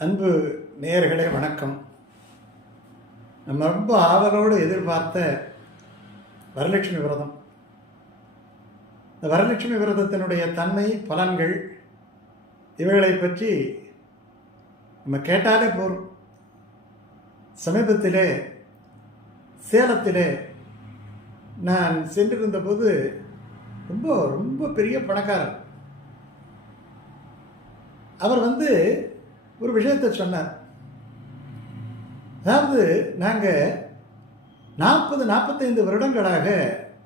அன்பு நேயர்களே வணக்கம். நம்ம ரொம்ப ஆவலோடு எதிர்பார்த்த வரலட்சுமி விரதம். இந்த வரலட்சுமி விரதத்தினுடைய தன்மை, பலன்கள் இவைகளை பற்றி நம்ம கேட்டாலே போதும். சமீபத்திலே சேலத்திலே நான் சென்றிருந்த போது ரொம்ப ரொம்ப பெரிய பணக்காரர். அவர் ஒரு விஷயத்தை சொன்னார். அதாவது நாங்கள் 40-45 வருடங்களாக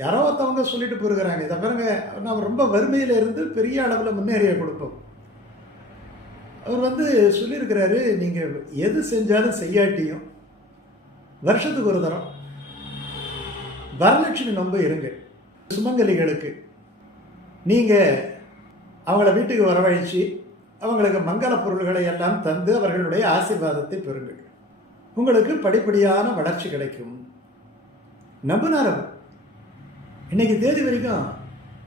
யாரோ ஒருத்தவங்க சொல்லிட்டு போயிருக்கிறாங்க, இதை பாருங்க நான் ரொம்ப வறுமையில் இருந்து பெரிய அளவில் முன்னேறிய கொடுப்போம். அவர் சொல்லியிருக்கிறாரு, நீங்கள் எது செஞ்சாலும் செய்யாட்டியும் வருஷத்துக்கு ஒரு தரம் வரலட்சுமி நோன்பு இருங்க. சுமங்கலிகளுக்கு நீங்கள் அவங்கள வீட்டுக்கு வரவழைச்சி அவங்களுக்கு மங்கள பொருள்களை எல்லாம் தந்து அவர்களுடைய ஆசீர்வாதத்தை பெறுங்கள். உங்களுக்கு படிப்படியான வளர்ச்சி கிடைக்கும். நம்பினார். இன்னைக்கு தேதி வரைக்கும்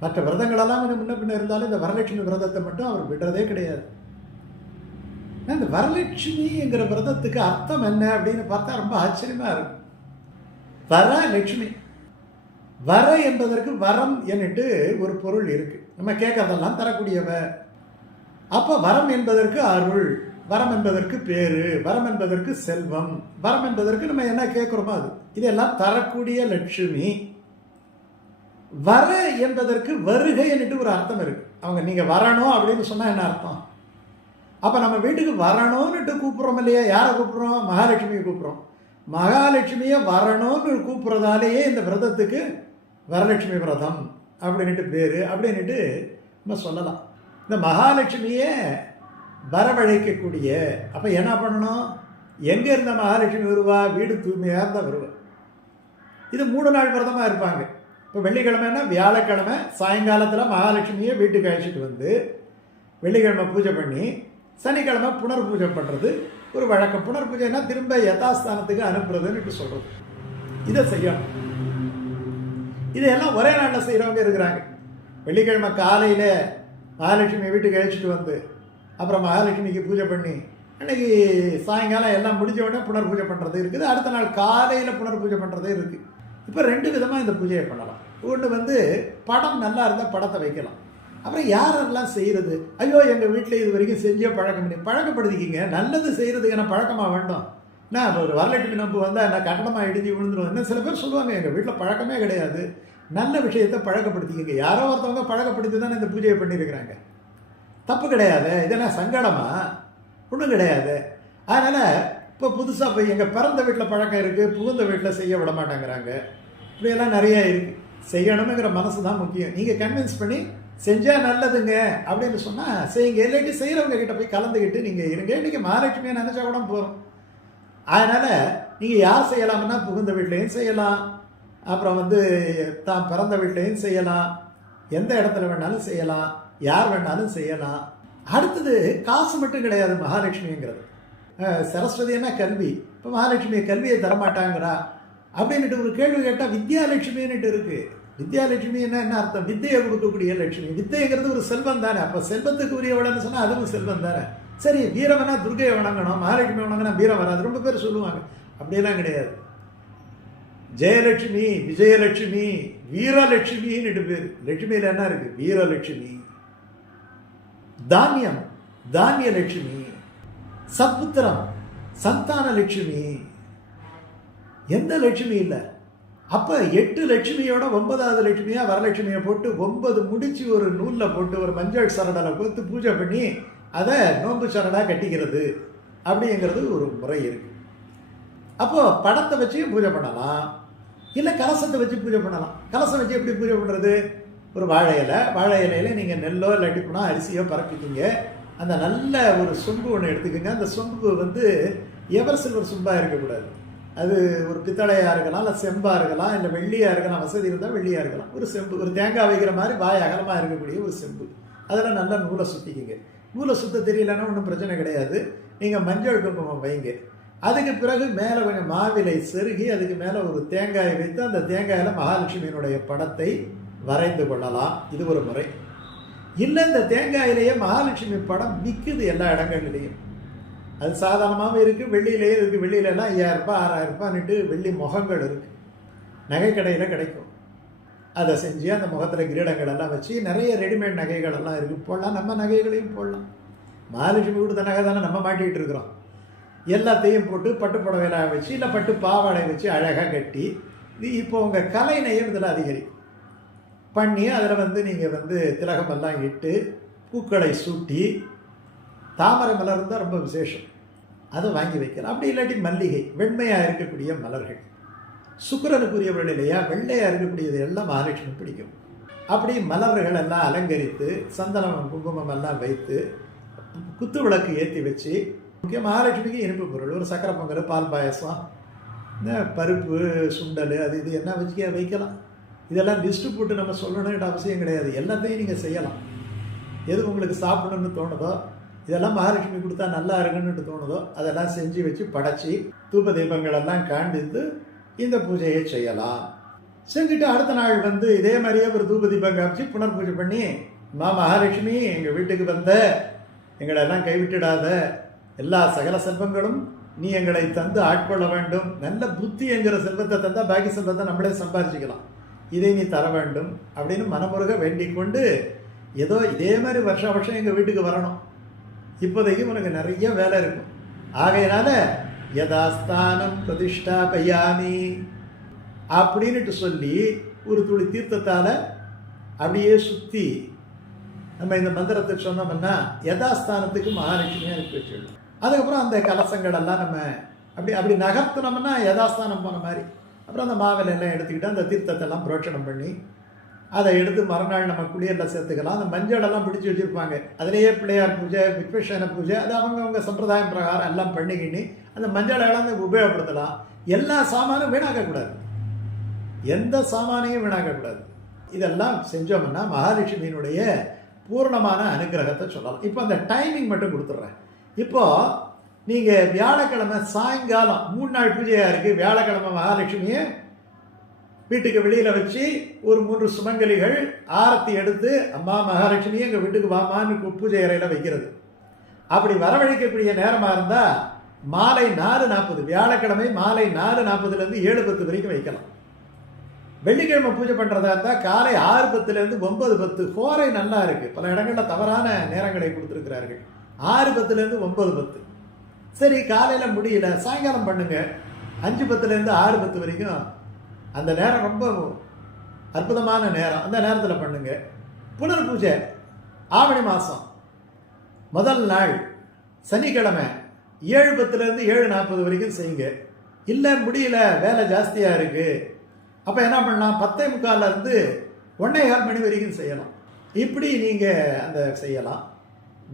மற்ற விரதங்களெல்லாம் முன்ன பின்ன இருந்தாலும் இந்த வரலட்சுமி விரதத்தை மட்டும் அவர் விடுறதே கிடையாது. இந்த வரலட்சுமிங்கிற விரதத்துக்கு அர்த்தம் என்ன அப்படின்னு பார்த்தா ரொம்ப ஆச்சரியமா இருக்கும். வரலட்சுமி, வர என்பதற்கு வரம் என்னட்டு ஒரு பொருள் இருக்கு. நம்ம கேட்கறதெல்லாம் தரக்கூடியவ. அப்போ வரம் என்பதற்கு அருள், வரம் என்பதற்கு பேரு, வரம் என்பதற்கு செல்வம், வரம் என்பதற்கு நம்ம என்ன கேட்குறோமோ அது, இதெல்லாம் தரக்கூடிய லட்சுமி. வர என்பதற்கு வருகை என்னட்டு ஒரு அர்த்தம் இருக்கு. அவங்க நீங்க வரணும் அப்படின்னு சொன்னா என்ன அர்த்தம்? அப்ப நம்ம வீட்டுக்கு வரணும்னுட்டு கூப்பிடுறோம் இல்லையா? யாரை கூப்பிடுறோம்? மகாலட்சுமியை கூப்பிடுறோம். மகாலட்சுமியை வரணும்னு கூப்பிடுறதாலேயே இந்த விரதத்துக்கு வரலட்சுமி விரதம் அப்படின்ட்டு பேரு அப்படின்ட்டு நம்ம சொல்லலாம். இந்த மகாலட்சுமியை வரவழைக்கக்கூடிய, அப்போ என்ன பண்ணணும்? எங்கே இருந்த மகாலட்சுமி வருவா? வீடு தூய்மையாக இருந்தால் வருவா. இது 3 நாள் விரதமாக இருப்பாங்க. இப்போ வெள்ளிக்கிழமைன்னா வியாழக்கிழமை சாயங்காலத்தில் மகாலட்சுமியை வீட்டுக்கு அழைச்சிட்டு வெள்ளிக்கிழமை பூஜை பண்ணி சனிக்கிழமை புனர் பூஜை பண்ணுறது ஒரு வழக்கம். புனர் பூஜைன்னா திரும்ப யதாஸ்தானத்துக்கு அனுப்புறதுன்னு சொல்கிறது. இதை செய்யணும். இதையெல்லாம் ஒரே நாளில் செய்கிறவங்க இருக்கிறாங்க. வெள்ளிக்கிழமை காலையில் மகாலட்சுமியை வீட்டுக்கு அழைச்சிட்டு அப்புறம் மகாலட்சுமிக்கு பூஜை பண்ணி அன்னைக்கு சாயங்காலம் எல்லாம் முடிஞ்ச உடனே புனர் பூஜை பண்ணுறது இருக்குது. அடுத்த நாள் காலையில் புனர் பூஜை பண்ணுறதே இருக்குது. இப்போ 2 விதமாக இந்த பூஜையை பண்ணலாம். ஒன்று படம் நல்லா இருந்தால் படத்தை வைக்கலாம். அப்புறம் யாரெல்லாம் செய்கிறது? ஐயோ எங்கள் வீட்டில் இது வரைக்கும் செஞ்சே பழக்கப்படுத்திக்கிங்க. நல்லது செய்கிறதுக்கு என்ன பழக்கமாக வேண்டும்? நான் ஒரு வரலட்சுமி நோன்பு வந்தால் என்ன கட்டணமாக இடிஞ்சு விழுந்துடும். என்ன சில பேர் சொல்லுவாங்க, எங்கள் வீட்டில் பழக்கமே கிடையாது. நல்ல விஷயத்தை பழக்கப்படுத்திக்கிங்க. யாரோ ஒருத்தவங்க பழக்கப்படுத்தி தானே இந்த பூஜையை பண்ணியிருக்கிறாங்க. தப்பு கிடையாது. இதெல்லாம் சங்கடமா? ஒன்றும் கிடையாது. அதனால் இப்போ புதுசாக போய் எங்கள் பிறந்த வீட்டில் பழக்கம் இருக்குது, புகுந்த வீட்டில் செய்ய விட மாட்டேங்கிறாங்க. இப்படியெல்லாம் நிறையா இருக்குது. செய்யணுங்கிற மனசு தான் முக்கியம். நீங்கள் கன்வின்ஸ் பண்ணி செஞ்சால் நல்லதுங்க அப்படின்னு சொன்னால் செய்யுங்க. இல்லாட்டி செய்கிறவங்க கிட்ட போய் கலந்துக்கிட்டு நீங்கள் இருங்க. இன்றைக்கி மகாலட்சுமியை நினச்சா கூட போகிறோம். அதனால் நீங்கள் யார் செய்யலாம்னா புகுந்த வீட்லேயும் செய்யலாம், அப்புறம் தான் பிறந்த வீட்லேயும் செய்யலாம், எந்த இடத்துல வேணாலும் செய்யலாம், யார் வேணாலும் செய்யலாம். அடுத்தது காசு மட்டும் கிடையாது மகாலட்சுமிங்கிறது. சரஸ்வதினா கல்வி. இப்போ மகாலட்சுமி கல்வியை தரமாட்டாங்கிறா அப்படின்ட்டு ஒரு கேள்வி கேட்டால் வித்யாலட்சுமின்னுட்டு இருக்கு. வித்யாலட்சுமின்னா என்ன அர்த்தம்? வித்தையை கொடுக்கக்கூடிய லட்சுமி. வித்தைங்கிறது ஒரு செல்வம் தானே. அப்போ செல்வத்துக்கு உரியவளன்னு சொன்னால் அதுவும் செல்வம் தானே. சரி, வீரவனா துர்கையை வணங்கணும், மகாலட்சுமி வணங்கினா வீரம் வராது. ரொம்ப பேர் சொல்லுவாங்க. அப்படியெல்லாம் கிடையாது. ஜெயலட்சுமி, விஜயலட்சுமி, வீரலட்சுமின்னு பேர். லட்சுமியில் என்ன இருக்கு? வீரலட்சுமி. தானியம், தானிய லட்சுமி. சத்புத்திரம், சந்தான லட்சுமி. எந்த லட்சுமி இல்லை? அப்ப 8 லட்சுமியோட 9வது லட்சுமியா வரலட்சுமியை போட்டு 9 முடிச்சு ஒரு நூலில் போட்டு ஒரு மஞ்சள் சரடலை போட்டு பூஜை பண்ணி அதை நோன்பு சரடா கட்டிக்கிறது அப்படிங்கிறது ஒரு முறை இருக்கு. அப்போ படத்தை வச்சு பூஜை பண்ணலாம், இல்லை கலசத்தை வச்சு பூஜை பண்ணலாம். கலசம் வச்சு எப்படி பூஜை பண்ணுறது? ஒரு வாழை இலையில நீங்கள் நெல்லோ இல்லாட்டி போனால் அரிசியோ பரப்பிக்கிங்க. அந்த நல்ல ஒரு சொம்பு ஒன்று எடுத்துக்கோங்க. அந்த சொம்பு எவர் சில்வர் சொம்பாக இருக்கக்கூடாது. அது ஒரு பித்தளையாக இருக்கலாம், இல்லை செம்பாக இருக்கலாம், இல்லை வெள்ளியாக இருக்கலாம். வசதி இருந்தால் வெள்ளியாக இருக்கலாம். ஒரு செம்பு, ஒரு தேங்காய் வைக்கிற மாதிரி வாய் அகலமாக இருக்கக்கூடிய ஒரு செம்பு. அதில் நல்லா நூலை சுற்றிக்கிங்க. நூலை சுத்த தெரியலன்னா ஒன்றும் பிரச்சனை கிடையாது. நீங்கள் மஞ்சள் குங்குமம் வைங்க. அதுக்கு பிறகு மேலே கொஞ்சம் மாவிலை செருகி அதுக்கு மேலே ஒரு தேங்காயை வைத்து அந்த தேங்காயில் மகாலட்சுமியினுடைய படத்தை வரைந்து கொள்ளலாம். இது ஒரு முறை. இல்லை இந்த தேங்காயிலேயே மகாலட்சுமி படம் நிற்குது எல்லா இடங்கள்லையும். அது சாதாரணமாகவும் இருக்குது, வெள்ளியிலேயே இருக்குது. வெள்ளியிலலாம் 5000 ரூபாய் 6000 ரூபான்னுட்டு வெள்ளி முகங்கள் இருக்குது, நகைக்கடையில் கிடைக்கும். அதை செஞ்சு அந்த முகத்தில் கிரீடங்கள் எல்லாம் வச்சு நிறைய ரெடிமேட் நகைகள் எல்லாம் இருக்குது, போடலாம். நம்ம நகைகளையும் போடலாம். மகாலட்சுமி கொடுத்த நகை தானே நம்ம மாட்டிகிட்டு இருக்கிறோம். எல்லாத்தையும் போட்டு பட்டு புடவையெல்லாம் வச்சு இல்லை பட்டு பாவாடை வச்சு அழகாக கட்டி இது இப்போ உங்கள் கலை நயம் இதில் அதிகரிக்கும் பண்ணி அதில் நீங்கள் திலகமெல்லாம் இட்டு பூக்களை சூட்டி தாமரை மலர் இருந்தால் ரொம்ப விசேஷம், அதை வாங்கி வைக்கலாம். அப்படி இல்லாட்டி மல்லிகை, வெண்மையாக இருக்கக்கூடிய மலர்கள், சுக்கிரனுக்குரியவர்கள் இல்லையா, வெள்ளையாக இருக்கக்கூடியது எல்லாம் மகாலட்சுமி பிடிக்கும். அப்படி மலர்கள் எல்லாம் அலங்கரித்து சந்தனம் குங்குமம் எல்லாம் வைத்து குத்து விளக்கு ஏற்றி வச்சு, முக்கியம் மகாலட்சுமிக்கு இனிப்பு பொருள் ஒரு சக்கரை பொங்கல், பால் பாயசம், பருப்பு சுண்டல், அது இது என்ன வச்சு வைக்கலாம். இதெல்லாம் லிஸ்ட்டு போட்டு நம்ம சொல்லணுன்ற அவசியம் கிடையாது, எல்லாத்தையும் நீங்கள் செய்யலாம். எது உங்களுக்கு சாப்பிடணும்னு தோணுதோ, இதெல்லாம் மகாலட்சுமி கொடுத்தா நல்லா இருக்குன்னு தோணுதோ அதெல்லாம் செஞ்சு வச்சு படைச்சி தூப தீபங்களெல்லாம் காண்பித்து இந்த பூஜையை செய்யலாம். செஞ்சுட்டு அடுத்த நாள் இதே மாதிரியே ஒரு தூப தீபம் காமிச்சு புனர் பூஜை பண்ணி, மகாலட்சுமி எங்கள் வீட்டுக்கு வந்த, எங்களெல்லாம் கைவிட்டுடாத, எல்லா சகல செல்வங்களும் நீ எங்களை தந்து ஆட்கொள்ள வேண்டும், நல்ல புத்தி என்கிற செல்வத்தை தந்தால் பாக்கி செல்வத்தை நம்மளே சம்பாதிச்சுக்கலாம், இதை நீ தர வேண்டும் அப்படின்னு மனமுருக வேண்டிக் கொண்டு, ஏதோ இதே மாதிரி வருஷம் எங்கள் வீட்டுக்கு வரணும், இப்போதைக்கு உனக்கு நிறைய வேலை இருக்கும், ஆகையினால யதாஸ்தானம் பிரதிஷ்டா பையாமி அப்படின்னுட்டு சொல்லி ஒரு துளி தீர்த்தத்தால் அப்படியே சுற்றி நம்ம இந்த மந்திரத்தை சொன்னோம்னா யதாஸ்தானத்துக்கு மகாலட்சுமியாக அனுப்பி வச்சிடலாம். அதுக்கப்புறம் அந்த கலசங்கள் எல்லாம் நம்ம அப்படி நகர்த்தினோம்னா யதாஸ்தானம் போன மாதிரி. அப்புறம் அந்த மாவிலெல்லாம் எடுத்துக்கிட்டு அந்த தீர்த்தத்தெல்லாம் புரோட்சணம் பண்ணி அதை எடுத்து மறுநாள் நம்ம குளியலில் சேர்த்துக்கலாம். அந்த மஞ்சளெல்லாம் பிடிச்சி வச்சுருப்பாங்க, அதிலேயே பிள்ளையார் பூஜை, விக்வேஷன பூஜை, அது அவங்க சம்பிரதாயம் பிரகாரம் எல்லாம் பண்ணிக்கின்னு அந்த மஞ்சளெல்லாம் உபயோகப்படுத்தலாம். எல்லா சாமானும் வீணாக்கக்கூடாது, எந்த சாமானையும் வீணாக்கக்கூடாது. இதெல்லாம் செஞ்சோம்னா மகாலட்சுமியினுடைய பூர்ணமான அனுகிரகத்தை சொல்லலாம். இப்போ அந்த டைமிங் மட்டும் கொடுத்துட்றேன். இப்போது நீங்கள் வியாழக்கிழமை சாயங்காலம் 3 நாள் பூஜையாக இருக்குது. வியாழக்கிழமை மகாலட்சுமியை வீட்டுக்கு வெளியில் வச்சு ஒரு 3 சுமங்கலிகள் ஆரத்தி எடுத்து, அம்மா மகாலட்சுமியை எங்கள் வீட்டுக்கு வாமான்னு பூஜை அறையில் வைக்கிறது. அப்படி வரவழைக்கக்கூடிய நேரமாக இருந்தால் மாலை 4:40, வியாழக்கிழமை மாலை 4:40 7:10 வரைக்கும் வைக்கலாம். வெள்ளிக்கிழமை பூஜை பண்ணுறதா இருந்தால் காலை 6:10 9:10. ஹோரை நல்லா இருக்குது, பல இடங்களில் தவறான நேரங்களை கொடுத்துருக்கிறார்கள். 6:10 9:10. சரி, காலையில் முடியல, சாயங்காலம் பண்ணுங்க, 5:10 6:10 வரைக்கும். அந்த நேரம் ரொம்ப அற்புதமான நேரம், அந்த நேரத்தில் பண்ணுங்க. புனர் பூஜை ஆவணி மாதம் முதல் நாள் சனிக்கிழமை 7:10 7:40 வரைக்கும் செய்யுங்க. இல்லை முடியல, வேலை ஜாஸ்தியாக இருக்குது, அப்போ என்ன பண்ணலாம், 10:45 1:15 மணி வரைக்கும் செய்யலாம். இப்படி நீங்கள் அந்த செய்யலாம்.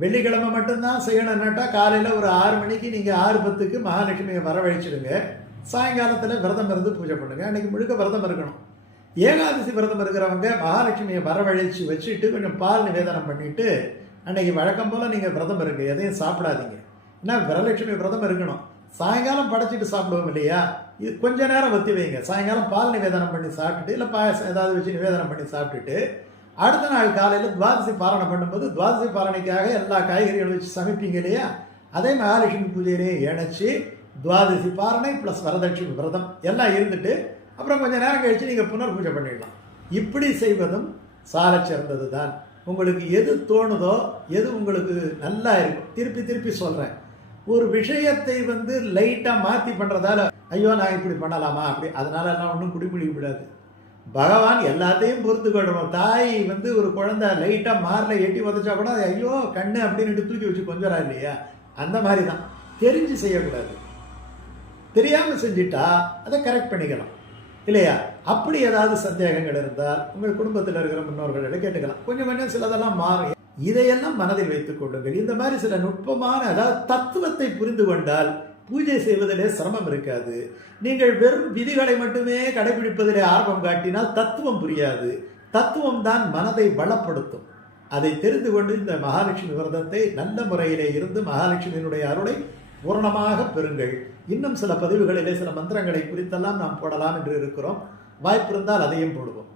வெள்ளிக்கிழமை மட்டும்தான் செய்யணும்னாட்டா காலையில் ஒரு 6 மணிக்கு நீங்கள் 6:10 மகாலட்சுமியை வரவழைச்சிடுங்க. சாயங்காலத்தில் விரதம் இருந்து பூஜை பண்ணுங்கள். அன்றைக்கி முழுக்க விரதம் இருக்கணும். ஏகாதசி விரதம் இருக்கிறவங்க மகாலட்சுமியை வரவழைச்சி வச்சுட்டு கொஞ்சம் பால் நிவேதனம் பண்ணிவிட்டு அன்றைக்கி வழக்கம் போல் நீங்கள் விரதம் இருங்க, எதையும் சாப்பிடாதீங்க. ஏன்னா வரலட்சுமி விரதம் இருக்கணும். சாயங்காலம் படைச்சிட்டு சாப்பிடுவோம் இல்லையா, இது கொஞ்ச நேரம் ஒத்தி வைங்க. சாயங்காலம் பால் நிவேதனம் பண்ணி சாப்பிட்டுட்டு இல்லை பாயசம் ஏதாவது வச்சு நிவேதனம் பண்ணி சாப்பிட்டுட்டு அடுத்த நாள் காலையில் துவாதசி பாரணை பண்ணும்போது துவாதசி பாரணைக்காக எல்லா காய்கறிகளும் வச்சு சமைப்பீங்க இல்லையா, அதே மகாலட்சுமி பூஜையிலேயே இணைச்சி துவாதசி பாரணை ப்ளஸ் வரதட்சுமி விரதம் எல்லாம் இருந்துட்டு அப்புறம் கொஞ்சம் நேரம் கழித்து நீங்கள் புனர் பூஜை பண்ணிடலாம். இப்படி செய்வதும் சால சிறந்தது தான். உங்களுக்கு எது தோணுதோ, எது உங்களுக்கு நல்லா இருக்கும். திருப்பி திருப்பி சொல்கிறேன், ஒரு விஷயத்தை லைட்டாக மாற்றி பண்ணுறதால ஐயோ நான் இப்படி பண்ணலாமா அப்படி அதனால எல்லாம் ஒன்றும் குடிப்பிடிக்க விடாது. பகவான் எல்லாத்தையும் பொறுத்துக்கிடணும். தாய் ஒரு குழந்தை லைட்டாக மாரில் எட்டி உதச்சா கூட ஐயோ கண்ணு அப்படின்னு தூக்கி வச்சு கொஞ்சரா இல்லையா, அந்த மாதிரி தான். தெரிஞ்சு செய்யக்கூடாது, தெரியாமல் செஞ்சுட்டா அதை கரெக்ட் பண்ணிக்கலாம் இல்லையா. அப்படி ஏதாவது சந்தேகங்கள் இருந்தால் உங்கள் குடும்பத்தில் இருக்கிற முன்னோர்களிடம் கேட்டுக்கலாம். கொஞ்சம் கொஞ்சம் சிலதெல்லாம் மாறும். இதையெல்லாம் மனதில் வைத்துக் கொள்ளுங்கள். இந்த மாதிரி சில நுட்பமான அதாவது தத்துவத்தை புரிந்து கொண்டால் பூஜை செய்வதிலே சிரமம் இருக்காது. நீங்கள் வெறும் விதிகளை மட்டுமே கடைபிடிப்பதிலே ஆர்வம் காட்டினால் தத்துவம் புரியாது. தத்துவம் தான் மனதை பலப்படுத்தும். அதை தெரிந்து கொண்டு இந்த மகாலட்சுமி விரதத்தை நல்ல முறையிலே இருந்து மகாலட்சுமியினுடைய அருளை பூரணமாக பெறுங்கள். இன்னும் சில பதிவுகளிலே சில மந்திரங்களை குறித்தெல்லாம் நாம் போடலாம் என்று இருக்கிறோம். வாய்ப்பு இருந்தால் அதையும் போடுவோம்.